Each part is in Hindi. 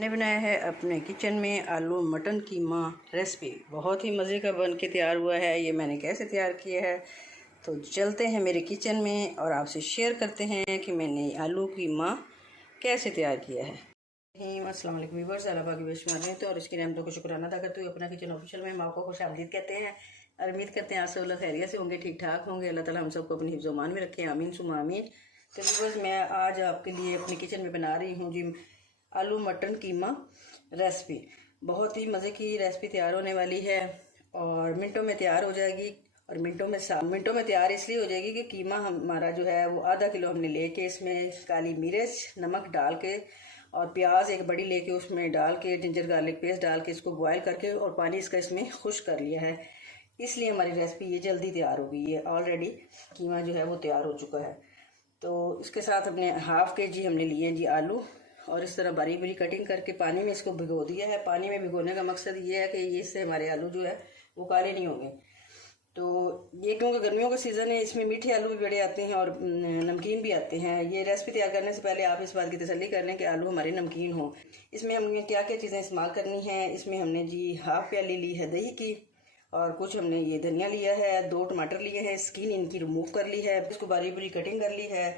मैंने बनाया है अपने किचन में आलू मटन कीमा रेसिपी। बहुत ही मज़े का बन के तैयार हुआ है। ये मैंने कैसे तैयार किया है, तो चलते हैं मेरे किचन में और आपसे शेयर करते हैं कि मैंने आलू कीमा कैसे तैयार किया है। अस्सलाम वालेकुम व्यूअर्स, अल्लाह पाक की बेशुमार तो और इसकी रहमतों को शुक्राना अदा करते हुए अपना किचन ऑफिशियल में हम आपको खुशामदीद कहते हैं और उम्मीद करते हैं आप सब लोग खैरियत से होंगे, ठीक ठाक होंगे। अल्लाह ताला हम सबको अपनी हिफ्ज़-ओ-मान में रखें, आमीन सुम्मा आमीन। तो व्यूअर्स, मैं आज आपके लिए अपने किचन में बना रही हूँ जी आलू मटन कीमा रेसिपी। बहुत ही मज़े की रेसिपी तैयार होने वाली है और मिनटों में तैयार हो जाएगी। और मिनटों में तैयार इसलिए हो जाएगी कि कीमा हमारा जो है वो आधा किलो हमने लेके इसमें काली मिर्च नमक डाल के और प्याज एक बड़ी लेके उसमें डाल के जिंजर गार्लिक पेस्ट डाल के इसको बॉयल करके और पानी इसका इसमें खुश कर लिया है। इसलिए हमारी रेसिपी ये जल्दी तैयार हो गई है। ऑलरेडी कीमा जो है वो तैयार हो चुका है। तो इसके साथ हमने हाफ के हमने लिए हैं जी आलू और इस तरह बारीक बारीक कटिंग करके पानी में इसको भिगो दिया है। पानी में भिगोने का मकसद ये है कि इससे हमारे आलू जो है वो काले नहीं होंगे। तो ये क्योंकि गर्मियों का सीज़न है, इसमें मीठे आलू भी बड़े आते हैं और नमकीन भी आते हैं। ये रेसिपी तैयार करने से पहले आप इस बात की तसल्ली कर लें कि आलू हमारे नमकीन हों। इसमें हमने क्या क्या चीज़ें इस्तेमाल करनी है। इसमें हमने जी हाफ प्याली ली है दही की और कुछ हमने ये धनिया लिया है, 2 टमाटर लिए हैं, स्किन इनकी रिमूव कर ली है, इसको बारीक बारीक कटिंग कर ली है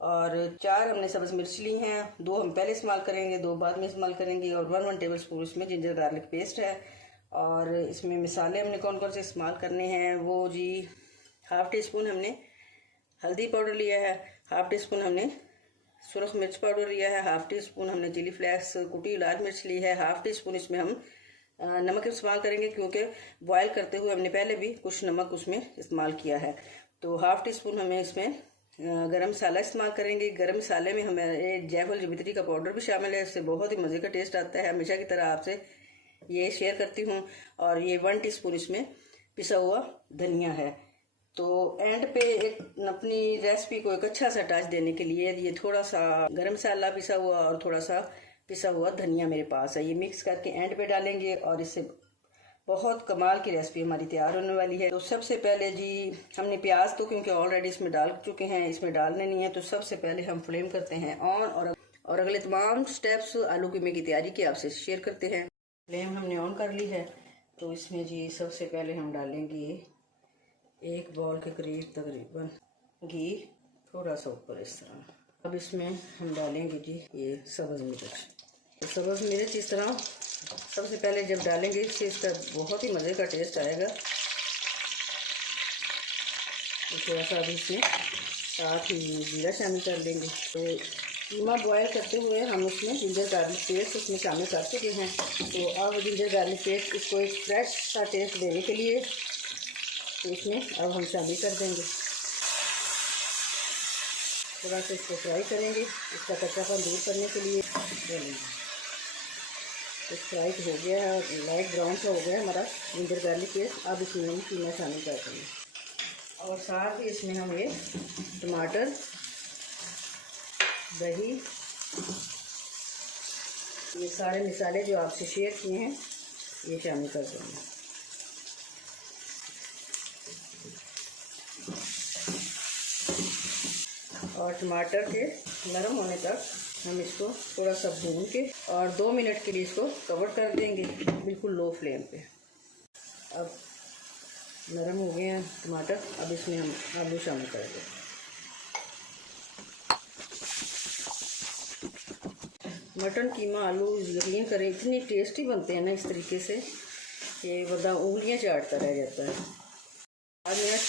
और 4 हमने सब्ज़ मिर्च ली हैं। 2 हम पहले इस्तेमाल करेंगे, 2 बाद में इस्तेमाल करेंगे और 1 टेबल स्पून इसमें जिंजर गार्लिक पेस्ट है। और इसमें मसाले हमने कौन कौन से इस्तेमाल करने हैं वो जी हाफ़ टी स्पून हमने हल्दी पाउडर लिया है, हाफ़ टी स्पून हमने सुरख मिर्च पाउडर लिया है, हाफ़ टी स्पून हमने चिली फ्लेक्स कुटी लाल मिर्च ली है, हाफ़ टी स्पून इसमें हम नमक इस्तेमाल करेंगे क्योंकि बॉयल करते हुए हमने पहले भी कुछ नमक उसमें इस्तेमाल किया है। तो हाफ़ टी स्पून हमें इसमें गरम मसाला इस्तेमाल करेंगे। गरम मसाले में हमारे जायफल जावित्री का पाउडर भी शामिल है, इससे बहुत ही मज़े का टेस्ट आता है। हमेशा की तरह आपसे ये शेयर करती हूँ। और ये 1 टीस्पून इसमें पिसा हुआ धनिया है। तो एंड पे एक अपनी रेसिपी को एक अच्छा सा टच देने के लिए ये थोड़ा सा गरम मसाला पिसा हुआ और थोड़ा सा पिसा हुआ धनिया मेरे पास है, ये मिक्स करके एंड पे डालेंगे और इससे बहुत कमाल की रेसिपी हमारी तैयार होने वाली है। तो सबसे पहले जी हमने प्याज तो क्योंकि ऑलरेडी इसमें डाल चुके हैं, इसमें डालने नहीं है, तो सबसे पहले हम फ्लेम करते हैं ऑन और अगले तमाम स्टेप्स आलू कीमे की तैयारी की आपसे शेयर करते हैं। फ्लेम हमने ऑन कर ली है। तो इसमें जी सबसे पहले हम डालेंगे 1 बॉल के करीब तकरीबन घी, थोड़ा सा ऊपर इस तरह। अब इसमें हम डालेंगे जी ये सब्ज़ मिर्च। तो सब्ज़ मिर्च इस तरह सबसे पहले जब डालेंगे इससे इसका बहुत ही मज़े का टेस्ट आएगा। तो थोड़ा सा अभी इसमें साथ ही जीरा शामिल कर देंगे। तो कीमा बॉयल करते हुए हम उसमें जिंजर गार्लिक पेस्ट उसमें शामिल कर चुके हैं। तो अब जिंजर गार्लिक पेस्ट इसको एक फ्रेश सा टेस्ट देने के लिए तो इसमें अब हम शामिल कर देंगे। थोड़ा सा इसको फ्राई करेंगे, इसका कच्चापन दूर करने के लिए डालेंगे। तो फ्राई हो गया है और लाइट ब्राउन सा हो गया है हमारा जिंजर गार्लिक पेस्ट। अब इसमें हम कीमा शामिल कर देंगे और साथ ही इसमें हम ये टमाटर, दही, ये सारे मसाले जो आपसे शेयर किए हैं ये शामिल कर देंगे। और टमाटर के नरम होने तक हम इसको थोड़ा सा भून के और 2 मिनट के लिए इसको कवर कर देंगे बिल्कुल लो फ्लेम पे। अब नरम हो गए हैं टमाटर, अब इसमें हम आलू शामिल कर देंगे। मटन कीमा आलू यकीन करें इतनी टेस्टी बनते हैं ना इस तरीके से कि बंदा उंगलियां चाटता रह जाता है। 5 मिनट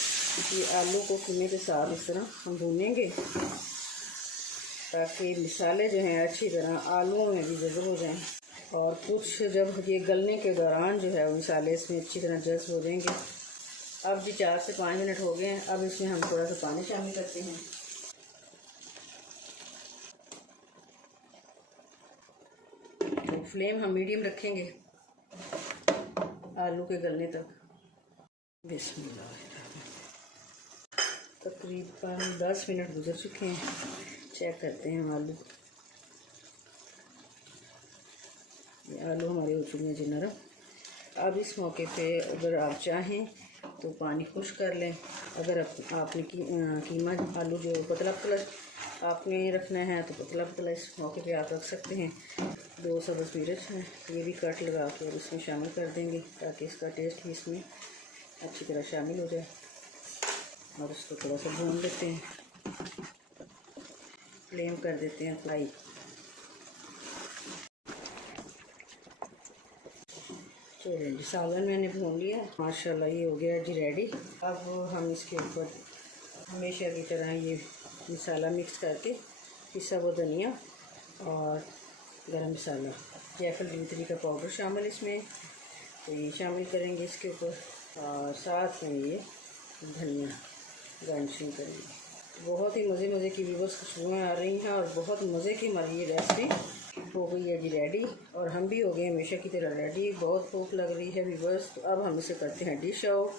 ये आलू को कीमे के साथ इस तरह हम भूनेंगे ताकि मसाले जो हैं अच्छी तरह आलूओं में भी जज़ब हो जाएं। और कुछ जब ये गलने के दौरान जो है वो मसाले इसमें अच्छी तरह जज़ब हो जाएंगे। अब जी 4 से 5 मिनट हो गए हैं। अब इसमें हम थोड़ा सा पानी शामिल करते हैं। तो फ्लेम हम मीडियम रखेंगे आलू के गलने तक। बिस्मिल्लाह। तकरीबन 10 मिनट गुजर चुके हैं। चेक करते हैं आलू। ये आलू हमारे हो चुके हैं जी नरम। अब इस मौके पे अगर आप चाहें तो पानी खुश कर लें। अगर आपने कीमा आलू जो पतला पतला आपने रखना है तो पतला पतला इस मौके पे आप रख सकते हैं। 2 सब्ज़ मिर्च हैं, ये भी कट लगा के और इसमें शामिल कर देंगे ताकि इसका टेस्ट भी इसमें अच्छी तरह शामिल हो जाए। और इसको थोड़ा सा भून लेते हैं, फ्लेम कर देते हैं फ्राई। चलिए जी, सालन मैंने भून लिया माशाल्लाह, ये हो गया जी रेडी। अब हम इसके ऊपर हमेशा की तरह ये मसाला मिक्स करके पिसा हुआ धनिया और गरम मसाला, जायफल जवित्री का पाउडर शामिल इसमें, तो ये शामिल करेंगे इसके ऊपर, और साथ में ये धनिया गार्निशिंग करेंगे। बहुत ही मज़े की व्यूअर्स खुशबुएँ आ रही हैं और बहुत मज़े की हमारी ये रेसिपी हो गई है जी रेडी। और हम भी हो गए हमेशा की तरह रेडी। बहुत भूख लग रही है व्यूअर्स, तो अब हम इसे करते हैं डिश आउट।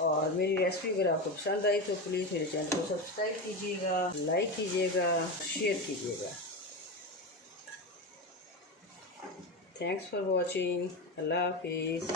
और मेरी रेसिपी अगर आपको पसंद आई तो प्लीज़ मेरे चैनल को सब्सक्राइब कीजिएगा, लाइक कीजिएगा, शेयर कीजिएगा। Thanks for watching. अल्लाह हाफिज़।